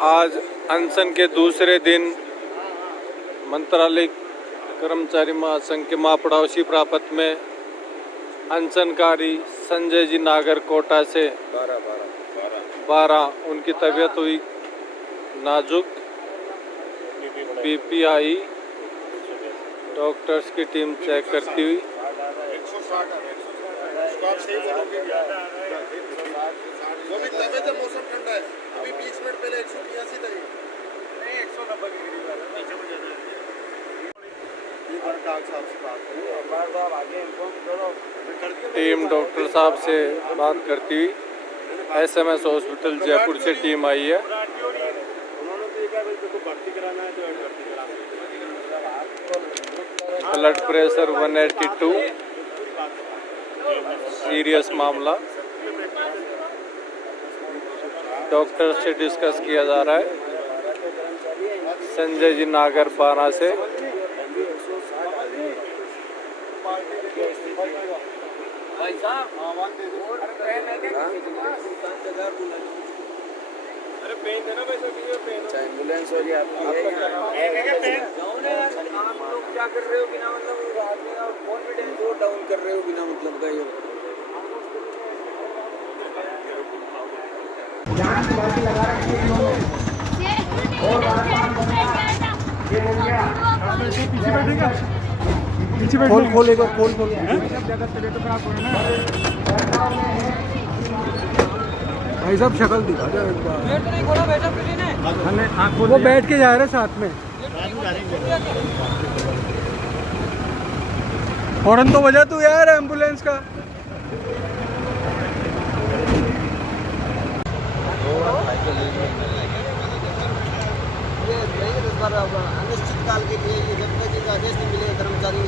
आज अनशन के दूसरे दिन मंत्रालय कर्मचारी महासंघ के महापड़ोसी प्रापत में अनशनकारी संजय जी नागरकोटा से 12 उनकी तबीयत हुई नाजुक। बीपीआई डॉक्टर्स की टीम चेक करती हुई मौसम ठंडा है, अभी 20 मिनट पहले 182 था, नहीं 190 की टीम डॉक्टर साहब से बात करती हुई एसएमएस हॉस्पिटल जयपुर से टीम आई है। ब्लड प्रेशर 182, सीरियस मामला। डॉक्टर से डिस्कस किया जा रहा है। संजय जी नागर 12 से एम्बुलेंस हो रही है आपकी। आप लोग क्या कर रहे हो बिना मतलब कॉन्फिडेंस वो डाउन कर रहे हो बिना मतलब का। ये लगा रखी है और ये हो गया पीछे बैठेगा, पीछे बैठ खोल एक बार खोल भाई साहब शक्ल दिखा दो एक बार। वो बैठ के जा रहे साथ में। हॉर्न तो बजा तू यार एम्बुलेंस का। अनिश्चित काल के लिए ये जब तक इनका आदेश नहीं मिले कर्मचारी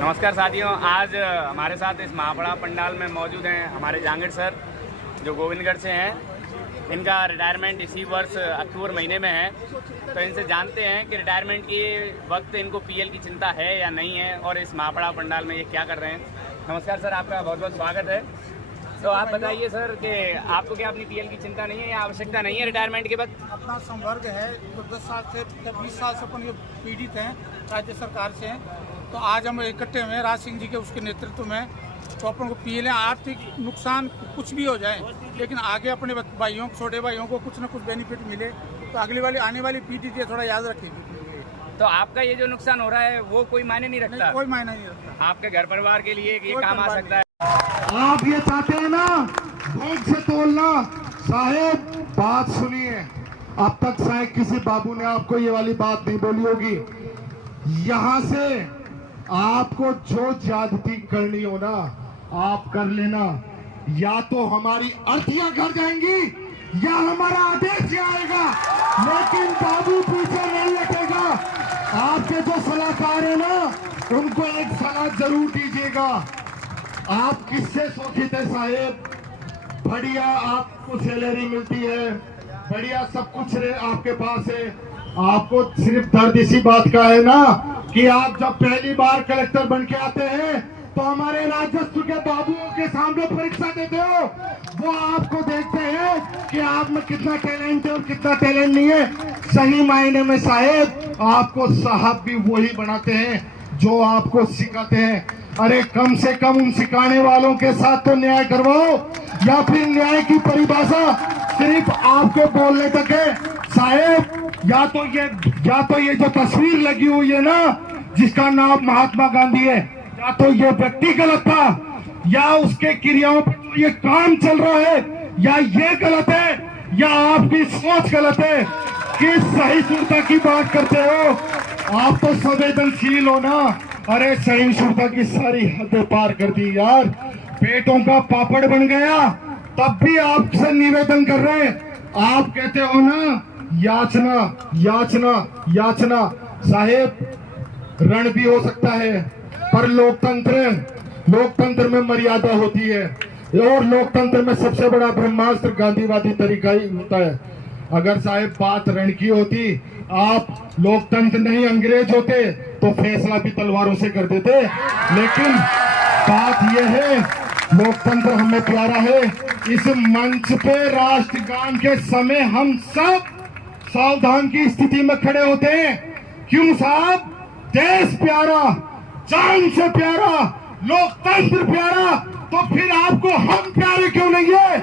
नमस्कार साथियों, आज हमारे साथ इस महापड़ा पंडाल में मौजूद हैं हमारे जहांगीर सर जो गोविंदगढ़ से हैं। इनका रिटायरमेंट इसी वर्ष अक्टूबर महीने में है, तो इनसे जानते हैं कि रिटायरमेंट के वक्त इनको पीएल की चिंता है या नहीं है और इस महापड़ा पंडाल में ये क्या कर रहे हैं। नमस्कार सर, आपका बहुत बहुत स्वागत है। तो आप बताइए सर कि आपको क्या अपनी पीएल की चिंता नहीं है या आवश्यकता नहीं है रिटायरमेंट के वक्त? अपना संवर्ग है तो 10 साल से 20 साल से अपन ये पीड़ित हैं राज्य सरकार से हैं। तो आज हम इकट्ठे हुए राज सिंह जी के उसके नेतृत्व में। तो अपन को पीएल आर्थिक नुकसान कुछ भी हो जाए, लेकिन आगे अपने भाइयों छोटे भाइयों को कुछ न कुछ बेनिफिट मिले तो अगली वाली आने वाली पीढ़ी ये थोड़ा याद रखेगी। तो आपका ये जो नुकसान हो रहा है वो कोई मायने नहीं रखता? कोई मायने नहीं रखता। आपके घर परिवार के लिए ये काम आ सकता है। आप ये चाहते हैं ना भोग से तोलना। साहेब बात सुनिए, अब तक शायद किसी बाबू ने आपको ये वाली बात नहीं बोली होगी। यहाँ से आपको जो ज्यादती करनी हो ना आप कर लेना। या तो हमारी अर्थियां घर जाएंगी या हमारा आदेश आएगा, लेकिन बाबू पीछे नहीं हटेगा। आपके जो सलाहकार है ना उनको एक सलाह जरूर दीजिएगा। आप किससे शोषित है साहेब? बढ़िया आपको सैलरी मिलती है, बढ़िया सब कुछ आपके पास है। आपको सिर्फ दर्द इसी बात का है ना कि आप जब पहली बार कलेक्टर बन के आते हैं तो हमारे राजस्व के बाबुओं के सामने परीक्षा देते हो। वो आपको देखते हैं कि आप में कितना टैलेंट है और कितना टैलेंट नहीं है। सही मायने में साहेब आपको साहब भी वही बनाते हैं जो आपको सिखाते हैं। अरे कम से कम उन सिखाने वालों के साथ तो न्याय करवाओ, या फिर न्याय की परिभाषा सिर्फ आपके बोलने तक है साहेब। या तो ये जो तस्वीर लगी हुई है ना जिसका नाम महात्मा गांधी है, या तो ये व्यक्ति गलत था या उसके क्रियाओं पर ये काम चल रहा है, या ये गलत है या आपकी सोच गलत है कि सहिष्णुता की बात करते हो। आप तो संवेदनशील हो ना। अरे सहिष्णुता की सारी हदें पार कर दी यार। पेटों का पापड़ बन गया तब भी आपसे निवेदन कर रहे हैं। आप कहते हो ना याचना याचना याचना। साहेब रण भी हो सकता है, पर लोकतंत्र में मर्यादा होती है, और लोकतंत्र में सबसे बड़ा ब्रह्मास्त्र गांधीवादी तरीका ही होता है। अगर साहब बात रण की होती, आप लोकतंत्र नहीं अंग्रेज होते तो फैसला भी तलवारों से कर देते। लेकिन बात यह है, लोकतंत्र हमें प्यारा है। इस मंच पे राष्ट्रगान के समय हम सब सावधान की स्थिति में खड़े होते हैं। क्यों साहब? देश प्यारा, जान से प्यारा, लोकतंत्र प्यारा, तो फिर आपको हम प्यारे क्यों नहीं है?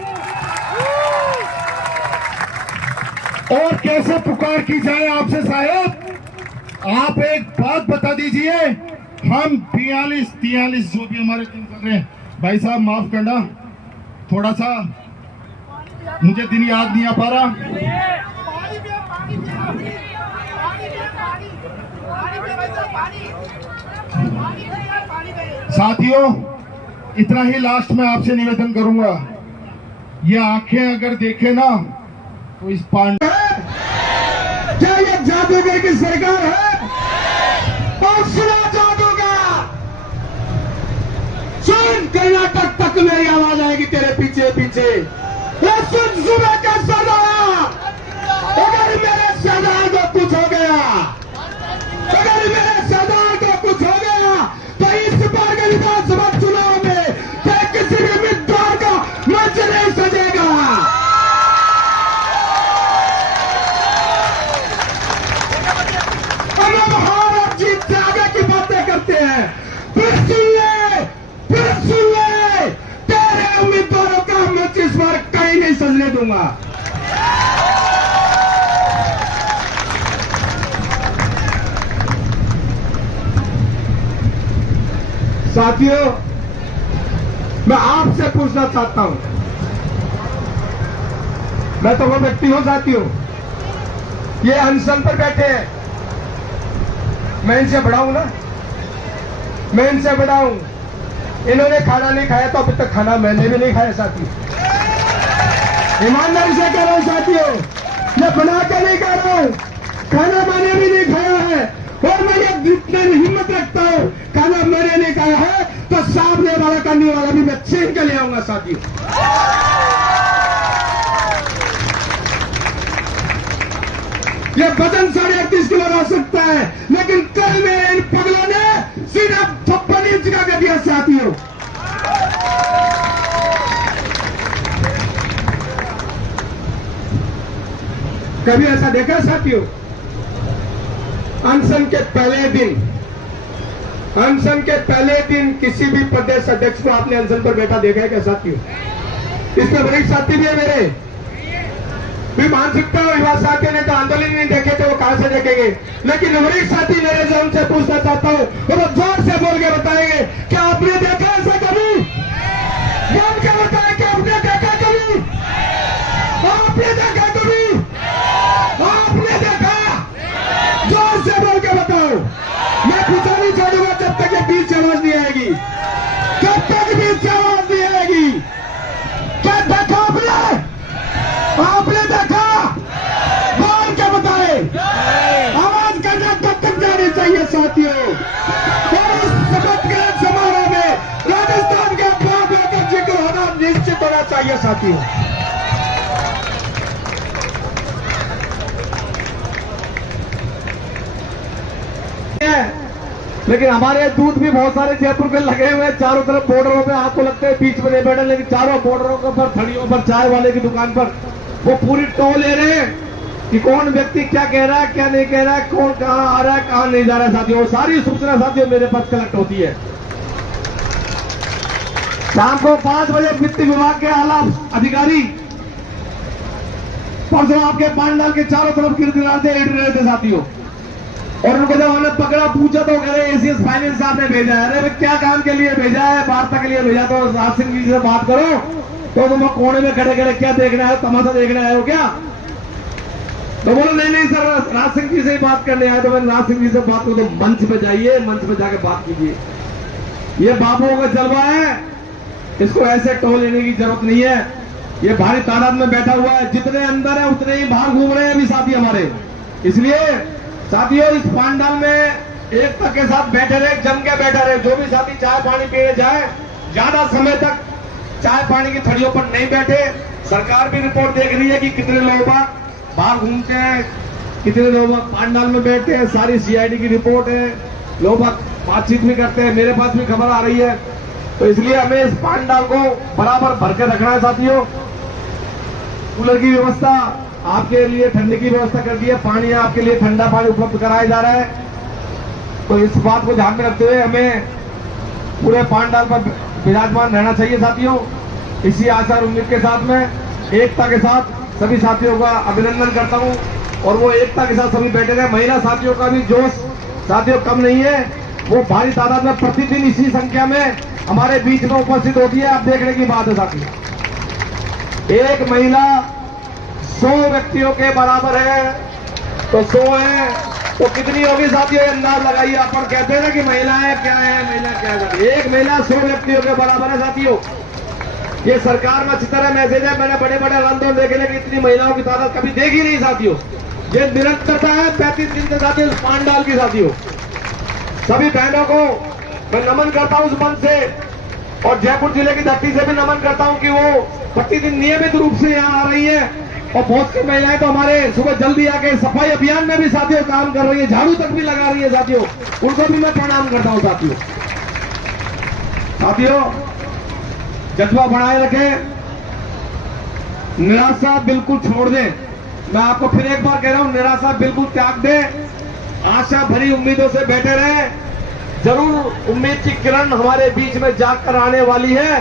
और कैसे पुकार की जाए आपसे साहब? आप एक बात बता दीजिए। हम 42-43 जो भी हमारे दिन कर रहे हैं, भाई साहब माफ करना, थोड़ा सा मुझे दिन याद नहीं आ पा रहा। साथियों, इतना ही लास्ट में आपसे निवेदन करूंगा, ये आंखें अगर देखे ना तो इस पांडे क्या ये जादूगर की सरकार है? और सुना जादूगर, सुन कर्नाटक तक मेरी आवाज आएगी तेरे पीछे पीछे। सुन सुबह का सरदार, अगर मेरे सरदार को कुछ हो गया, अगर मेरे सरदार को कुछ हो गया तो इस बार के विधानसभा चुनाव में किसी भी उम्मीदवार का मंच नहीं सजेगा। हम हार और जीत से आगे की बातें करते हैं। फिर सुन ले, तेरे उम्मीदवारों का मंच इस बार कहीं नहीं सजने दूंगा। साथियों, मैं आपसे पूछना चाहता हूं, मैं तो वो व्यक्ति हूं साथियों, ये अनशन पर बैठे हैं, मैं इनसे बड़ा हूं ना, मैं इनसे बड़ा हूं। इन्होंने खाना नहीं खाया तो अभी तक खाना मैंने भी नहीं खाया साथियों, ईमानदारी से कह रहा हूं साथियों, मैं बना के नहीं कह रहा हूं, खाना मैंने भी नहीं खाया है। और मैं ये जितने हिम्मत रखता हूं, खाना मैंने नहीं खाया है तो सामने वाला करने वाला भी मैं छीन के ले आऊंगा साथियों। ये वजन 38.5 किलो रह सकता है, लेकिन कल मेरे इन पगलों ने सीधा 56 इंच का कर दिया साथियों। कभी ऐसा देखा साथियों? अनशन के पहले दिन किसी भी प्रदेश अध्यक्ष को आपने अनशन पर बैठा देखा है क्या साथियों? इसमें वरिष्ठ साथी भी है मेरे, मैं मान सकता हूं युवा साथियों ने तो आंदोलन नहीं देखे थे, वो कहां से देखेंगे? लेकिन वरिष्ठ साथी मेरे से उनसे पूछना चाहता हूं, वो तो जोर से बोल के बताएंगे, क्या आपने देखा ऐसा कभी? बोल के बताए कि आपने देखा कभी? आपने देखा कभी? आपने देखा? जोर से बोल के बताओ। मैं पूछा नहीं छोड़ूंगा जब तक ये बीच आवाज नहीं आएगी, जब तक बीच आवाज नहीं आएगी। क्या देखा आपने? आपने देखा? बोल के बताए। आवाज करना तब तक जानी चाहिए साथियों। और इस शपथ ग्रहण समारोह में राजस्थान के बाबा का जिक्र होना निश्चित होना चाहिए साथियों। लेकिन हमारे दूध भी बहुत सारे जयपुर के लगे हुए हैं चारों तरफ बॉर्डरों पे, आपको लगता है बीच में नहीं बैठे, लेकिन चारों बॉर्डरों के ऊपर, थड़ियों पर, चाय वाले की दुकान पर वो पूरी टो ले रहे हैं कि कौन व्यक्ति क्या कह रहा है, क्या नहीं कह रहा है, कौन कहां आ रहा है, कहां नहीं जा रहा है साथियों। सारी सूचना साथियों मेरे पास कलेक्ट होती है। शाम को 5 बजे वित्त विभाग के आला अधिकारी परसों आपके पांडाल के चारों तरफ गिरगिराते रहे थे साथियों, और उनको जब हमने पकड़ा पूछा तो कह रहे एसीएस फाइनेंस साहब ने भेजा है। अरे क्या काम के लिए भेजा है? वार्ता के लिए भेजा। तो राज सिंह जी से बात करो, तो तुम कोने में खड़े खड़े क्या देखना है, तमाशा देखना है हो क्या? तो बोलो नहीं सर, राज सिंह जी से ही बात करने आए। तो मैंने राज सिंह जी से बात करो तो मंच पे जाइए, मंच पे जाके बात कीजिए। ये बाबुओं का जलवा है, इसको ऐसे टोल लेने की जरूरत नहीं है। ये भारी तादाद में बैठा हुआ है, जितने अंदर है उतने ही बाहर घूम रहे हैं अभी साथी हमारे। इसलिए साथियों, इस पांडाल में एकता के साथ बैठे रहे, जम के बैठे रहे। जो भी साथी चाय पानी पीने जाए, ज्यादा समय तक चाय पानी की थड़ियों पर नहीं बैठे। सरकार भी रिपोर्ट देख रही है कि कितने लोग बाहर घूमते हैं, कितने लोग पंडाल में बैठते हैं। सारी सीआईडी की रिपोर्ट है, लोग बातचीत भी करते हैं, मेरे पास भी खबर आ रही है। तो इसलिए हमें इस पंडाल को बराबर भर के रखना है साथियों। कूलर की व्यवस्था आपके लिए, ठंडे की व्यवस्था कर दी है, पानी आपके लिए ठंडा पानी उपलब्ध कराया जा रहा है। तो इस बात को ध्यान में रखते हुए हमें पूरे पंडाल पर विराजमान रहना चाहिए साथियों। इसी आशा और उम्मीद के साथ में एकता के साथ सभी साथियों का अभिनंदन करता हूं। और वो एकता के साथ सभी बैठे रहे। महिला साथियों का भी जोश साथियों कम नहीं है, वो भारी तादाद में प्रतिदिन इसी संख्या में हमारे बीच में उपस्थित होती है। आप देखने की बात है साथियों, एक महिला 100 व्यक्तियों के बराबर है, तो 100 है तो कितनी होगी साथियों, अंदाज लगाइए। अपन कहते हैं ना कि महिलाएं क्या है, महिला क्या है। एक महिला 100 व्यक्तियों के बराबर है साथियों। ये सरकार में अच्छी तरह मैसेज है। मैंने बड़े बड़े आंदोलन देखे, लेकिन इतनी महिलाओं की तादाद कभी देखी नहीं साथियों। ये निरंतरता है 35 दिन के साथियों पंडाल की साथियों। सभी बहनों को मैं नमन करता हूं उस मन से, और जयपुर जिले की धरती से भी नमन करता हूं कि वो प्रतिदिन नियमित रूप से यहाँ आ रही है। और बहुत सी महिलाएं तो हमारे सुबह जल्दी आके सफाई अभियान में भी साथियों काम कर रही है, झाड़ू तक भी लगा रही है साथियों। उनको भी मैं प्रणाम करता हूं साथियों। साथियों जज्बा बनाए रखें, निराशा बिल्कुल छोड़ दें। मैं आपको फिर एक बार कह रहा हूं, निराशा बिल्कुल त्याग दें। आशा भरी उम्मीदों से बैठे रहे। जरूर उम्मीद की किरण हमारे बीच में जाग कर आने वाली है।